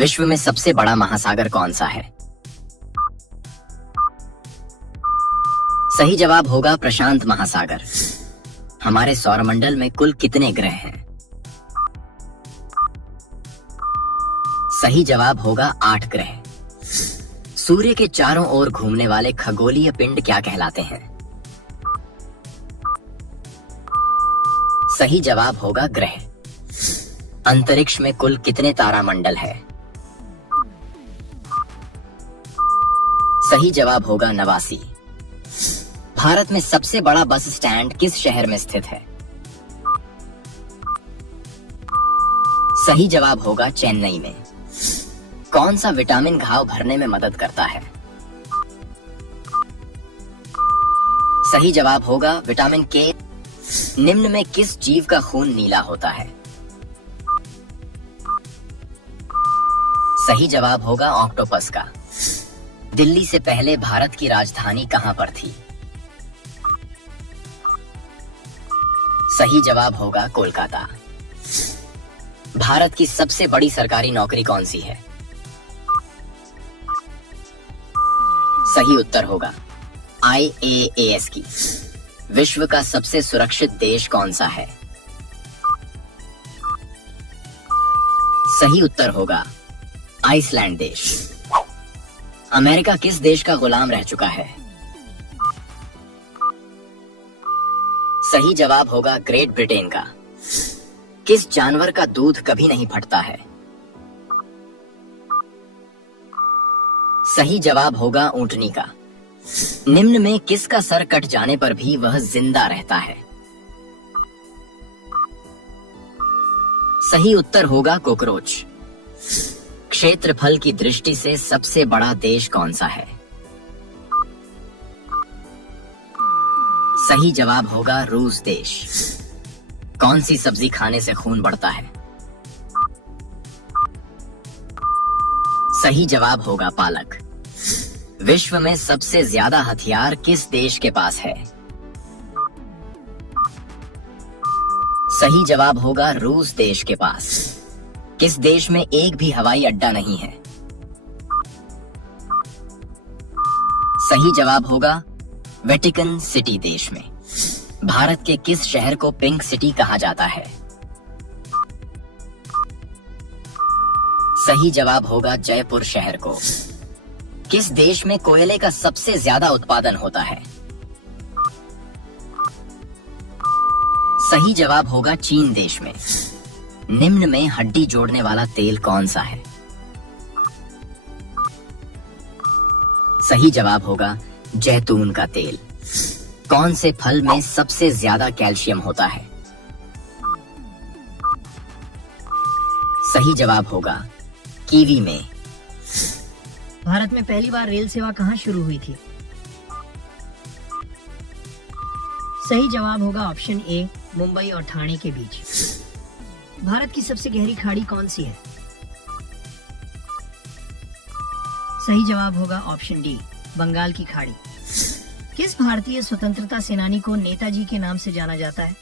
विश्व में सबसे बड़ा महासागर कौन सा है? सही जवाब होगा प्रशांत महासागर। हमारे सौरमंडल में कुल कितने ग्रह हैं? सही जवाब होगा 8 ग्रह। सूर्य के चारों ओर घूमने वाले खगोलीय पिंड क्या कहलाते हैं? सही जवाब होगा ग्रह। अंतरिक्ष में कुल कितने तारामंडल है? सही जवाब होगा 89। भारत में सबसे बड़ा बस स्टैंड किस शहर में स्थित है? सही जवाब होगा चेन्नई में। कौन सा विटामिन घाव भरने में मदद करता है? सही जवाब होगा विटामिन के। निम्न में किस जीव का खून नीला होता है? सही जवाब होगा ऑक्टोपस का। दिल्ली से पहले भारत की राजधानी कहां पर थी? सही जवाब होगा कोलकाता। भारत की सबसे बड़ी सरकारी नौकरी कौन सी है? सही उत्तर होगा IAAS की। विश्व का सबसे सुरक्षित देश कौन सा है? सही उत्तर होगा आइसलैंड देश। अमेरिका किस देश का गुलाम रह चुका है? सही जवाब होगा ग्रेट ब्रिटेन का। किस जानवर का दूध कभी नहीं फटता है? सही जवाब होगा ऊंटनी का। निम्न में किसका सर कट जाने पर भी वह जिंदा रहता है? सही उत्तर होगा कॉकरोच। क्षेत्रफल की दृष्टि से सबसे बड़ा देश कौन सा है? सही जवाब होगा रूस देश। कौन सी सब्जी खाने से खून बढ़ता है? सही जवाब होगा पालक। विश्व में सबसे ज्यादा हथियार किस देश के पास है? सही जवाब होगा रूस देश के पास। किस देश में एक भी हवाई अड्डा नहीं है? सही जवाब होगा वेटिकन सिटी देश में। भारत के किस शहर को पिंक सिटी कहा जाता है? सही जवाब होगा जयपुर शहर को। किस देश में कोयले का सबसे ज्यादा उत्पादन होता है? सही जवाब होगा चीन देश में। निम्न में हड्डी जोड़ने वाला तेल कौन सा है? सही जवाब होगा जैतून का तेल। कौन से फल में सबसे ज्यादा कैल्शियम होता है? सही जवाब होगा कीवी में। भारत में पहली बार रेल सेवा कहां शुरू हुई थी? सही जवाब होगा ऑप्शन ए, मुंबई और ठाणे के बीच। भारत की सबसे गहरी खाड़ी कौन सी है? सही जवाब होगा ऑप्शन डी, बंगाल की खाड़ी। किस भारतीय स्वतंत्रता सेनानी को नेताजी के नाम से जाना जाता है?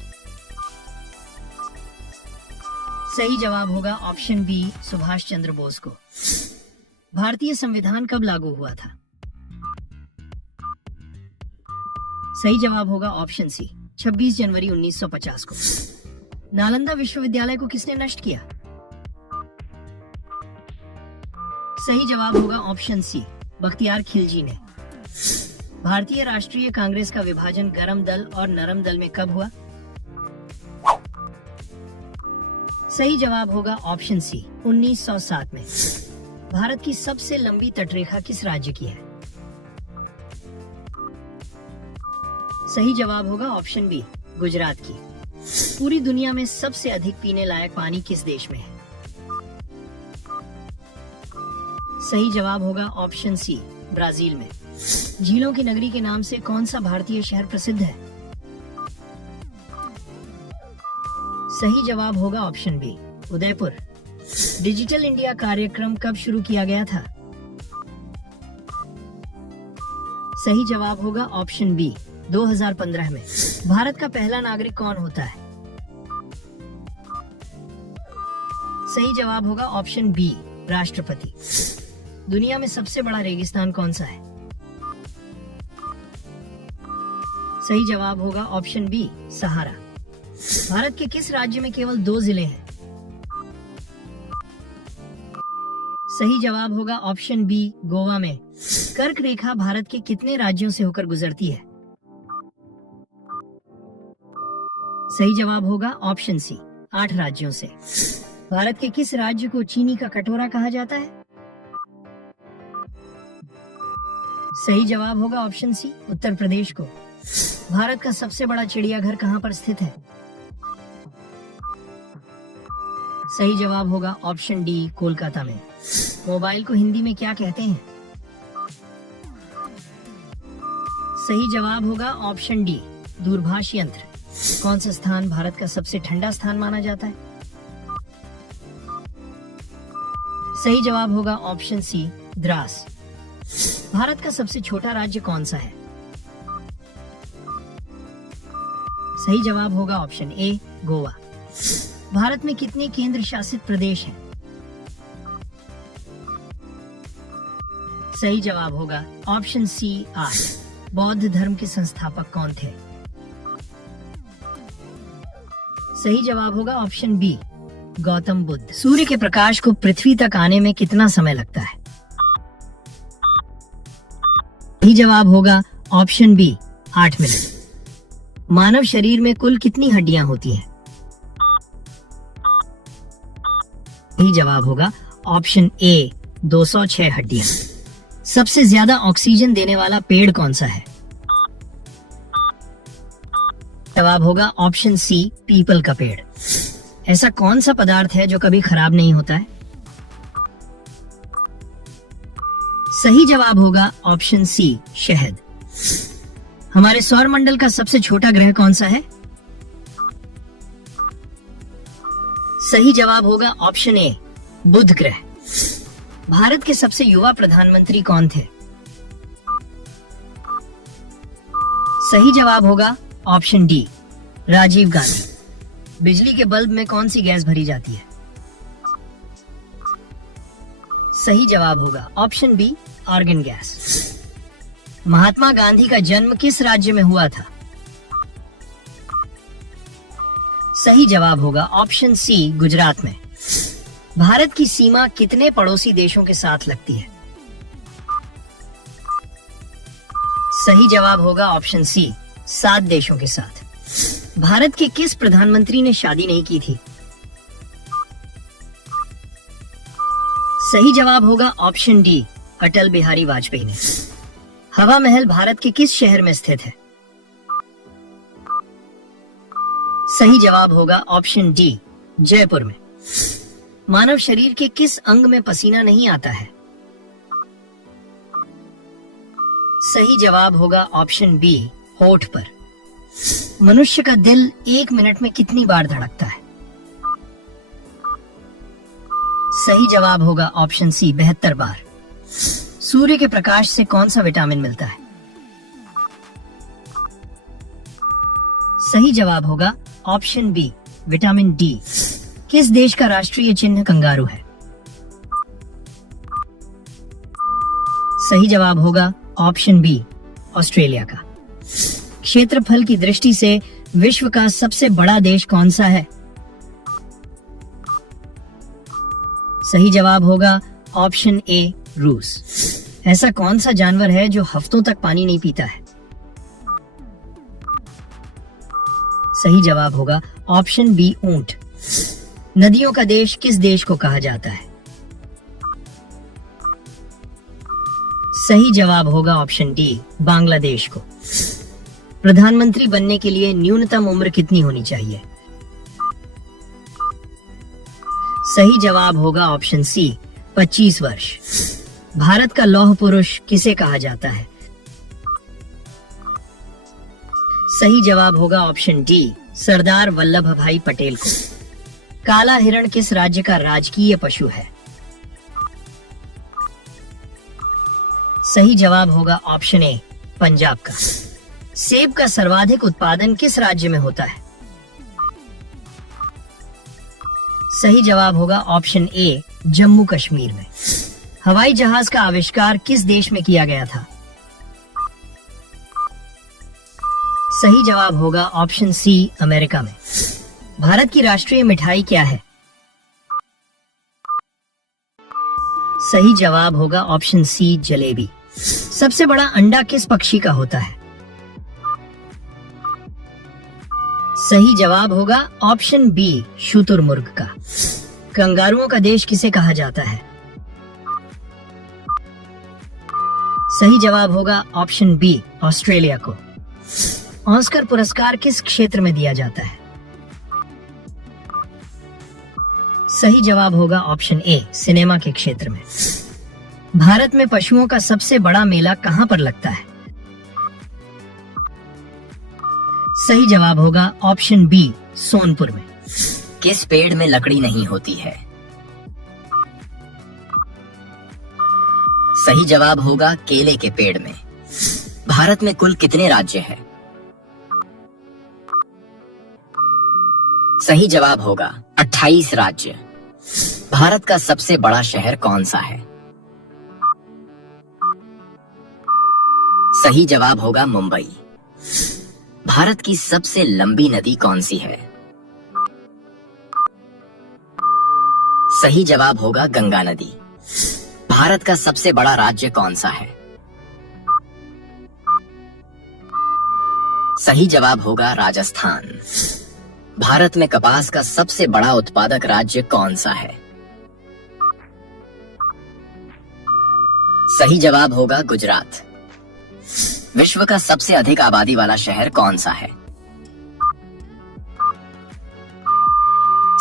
सही जवाब होगा ऑप्शन बी, सुभाष चंद्र बोस को। भारतीय संविधान कब लागू हुआ था? सही जवाब होगा ऑप्शन सी, 26 जनवरी 1950 को। नालंदा विश्वविद्यालय को किसने नष्ट किया? सही जवाब होगा ऑप्शन सी, बख्तियार खिलजी ने। भारतीय राष्ट्रीय कांग्रेस का विभाजन गरम दल और नरम दल में कब हुआ? सही जवाब होगा ऑप्शन सी, 1907 में। भारत की सबसे लंबी तटरेखा किस राज्य की है? सही जवाब होगा ऑप्शन बी, गुजरात की। पूरी दुनिया में सबसे अधिक पीने लायक पानी किस देश में है? सही जवाब होगा ऑप्शन सी, ब्राजील में। झीलों की नगरी के नाम से कौन सा भारतीय शहर प्रसिद्ध है? सही जवाब होगा option B, Udaipur. Digital India कार्यक्रम कब शुरू किया गया था? सही जवाब होगा ऑप्शन बी, 2015 में। भारत का पहला नागरिक कौन होता है? सही जवाब होगा ऑप्शन बी, राष्ट्रपति। दुनिया में सबसे बड़ा रेगिस्तान कौन सा है? सही जवाब होगा ऑप्शन बी, सहारा। भारत के किस राज्य में केवल 2 जिले हैं? सही जवाब होगा ऑप्शन बी, गोवा में। कर्क रेखा भारत के कितने राज्यों से होकर गुजरती है? सही जवाब होगा ऑप्शन सी, 8 राज्यों से। भारत के किस राज्य को चीनी का कटोरा कहा जाता है? सही जवाब होगा ऑप्शन सी, उत्तर प्रदेश को। भारत का सबसे बड़ा चिड़ियाघर कहां पर स्थित है? सही जवाब होगा ऑप्शन डी, कोलकाता में। मोबाइल को हिंदी में क्या कहते हैं? सही जवाब होगा ऑप्शन डी, दूरभाष यंत्र। कौन सा स्थान भारत का सबसे ठंडा स्थान माना जाता है? सही जवाब होगा ऑप्शन सी, द्रास। भारत का सबसे छोटा राज्य कौन सा है? सही जवाब होगा ऑप्शन ए, गोवा। भारत में कितने केंद्र शासित प्रदेश हैं? सही जवाब होगा ऑप्शन सी, 8। बौद्ध धर्म के संस्थापक कौन थे? सही जवाब होगा ऑप्शन बी, गौतम बुद्ध। सूर्य के प्रकाश को पृथ्वी तक आने में कितना समय लगता है? सही जवाब होगा ऑप्शन बी, 8 मिनट। मानव शरीर में कुल कितनी हड्डियां होती हैं? सही जवाब होगा ऑप्शन ए, 206 हड्डियां। सबसे ज्यादा ऑक्सीजन देने वाला पेड़ कौन सा है? जवाब होगा ऑप्शन सी, पीपल का पेड़। ऐसा कौन सा पदार्थ है जो कभी खराब नहीं होता है? सही जवाब होगा ऑप्शन सी, शहद। हमारे सौर मंडल का सबसे छोटा ग्रह कौन सा है? सही जवाब होगा ऑप्शन ए, बुध ग्रह। भारत के सबसे युवा प्रधानमंत्री कौन थे? सही जवाब होगा ऑप्शन डी, राजीव गांधी। बिजली के बल्ब में कौन सी गैस भरी जाती है? सही जवाब होगा option B, argon gas. Mahatma Gandhi का जन्म किस राज्य में हुआ था? सही जवाब होगा ऑप्शन सी, गुजरात में। भारत की सीमा कितने पड़ोसी देशों के साथ लगती है? सही जवाब होगा ऑप्शन सी, 7 देशों के साथ। भारत के किस प्रधानमंत्री ने शादी नहीं की थी? सही जवाब होगा ऑप्शन डी, अटल बिहारी वाजपेयी ने। हवा महल भारत के किस शहर में स्थित है? सही जवाब होगा ऑप्शन डी, जयपुर में। मानव शरीर के किस अंग में पसीना नहीं आता है? सही जवाब होगा ऑप्शन बी, होठ पर। मनुष्य का दिल 1 मिनट में कितनी बार धड़कता है? सही जवाब होगा ऑप्शन सी, 72 बार। सूर्य के प्रकाश से कौन सा विटामिन मिलता है? सही जवाब होगा ऑप्शन बी, विटामिन डी। किस देश का राष्ट्रीय चिन्ह कंगारू है? सही जवाब होगा ऑप्शन बी, ऑस्ट्रेलिया का। क्षेत्रफल की दृष्टि से विश्व का सबसे बड़ा देश कौन सा है? सही जवाब होगा ऑप्शन ए, रूस। ऐसा कौन सा जानवर है जो हफ्तों तक पानी नहीं पीता है? सही जवाब होगा ऑप्शन बी, ऊंट। नदियों का देश किस देश को कहा जाता है? सही जवाब होगा ऑप्शन डी, बांग्लादेश को। प्रधानमंत्री बनने के लिए न्यूनतम उम्र कितनी होनी चाहिए? सही जवाब होगा ऑप्शन सी, 25 वर्ष। भारत का लौह पुरुष किसे कहा जाता है? सही जवाब होगा ऑप्शन डी, सरदार वल्लभ भाई पटेल को। काला हिरण किस राज्य का राजकीय पशु है? सही जवाब होगा ऑप्शन ए, पंजाब का। सेब का सर्वाधिक उत्पादन किस राज्य में होता है? सही जवाब होगा ऑप्शन ए, जम्मू कश्मीर में। हवाई जहाज का आविष्कार किस देश में किया गया था? सही जवाब होगा ऑप्शन सी, अमेरिका में। भारत की राष्ट्रीय मिठाई क्या है? सही जवाब होगा ऑप्शन सी, जलेबी। सबसे बड़ा अंडा किस पक्षी का होता है? सही जवाब होगा ऑप्शन बी, शुतुरमुर्ग का। कंगारुओं का देश किसे कहा जाता है? सही जवाब होगा ऑप्शन बी, ऑस्ट्रेलिया को। ऑस्कर पुरस्कार किस क्षेत्र में दिया जाता है? सही जवाब होगा ऑप्शन ए, सिनेमा के क्षेत्र में। भारत में पशुओं का सबसे बड़ा मेला कहां पर लगता है? सही जवाब होगा ऑप्शन बी, सोनपुर में। किस पेड़ में लकड़ी नहीं होती है? सही जवाब होगा केले के पेड़ में। भारत में कुल कितने राज्य हैं? सही जवाब होगा 28 राज्य। भारत का सबसे बड़ा शहर कौन सा है? सही जवाब होगा मुंबई। भारत की सबसे लंबी नदी कौन सी है? सही जवाब होगा गंगा नदी। भारत का सबसे बड़ा राज्य कौन सा है? सही जवाब होगा राजस्थान। भारत में कपास का सबसे बड़ा उत्पादक राज्य कौन सा है? सही जवाब होगा गुजरात। विश्व का सबसे अधिक आबादी वाला शहर कौन सा है?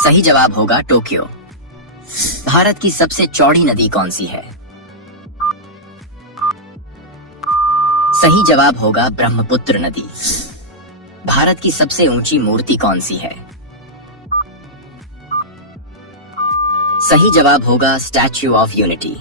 सही जवाब होगा टोक्यो। भारत की सबसे चौड़ी नदी कौन सी है? सही जवाब होगा ब्रह्मपुत्र नदी। भारत की सबसे ऊंची मूर्ति कौन सी है? सही जवाब होगा स्टैच्यू ऑफ यूनिटी।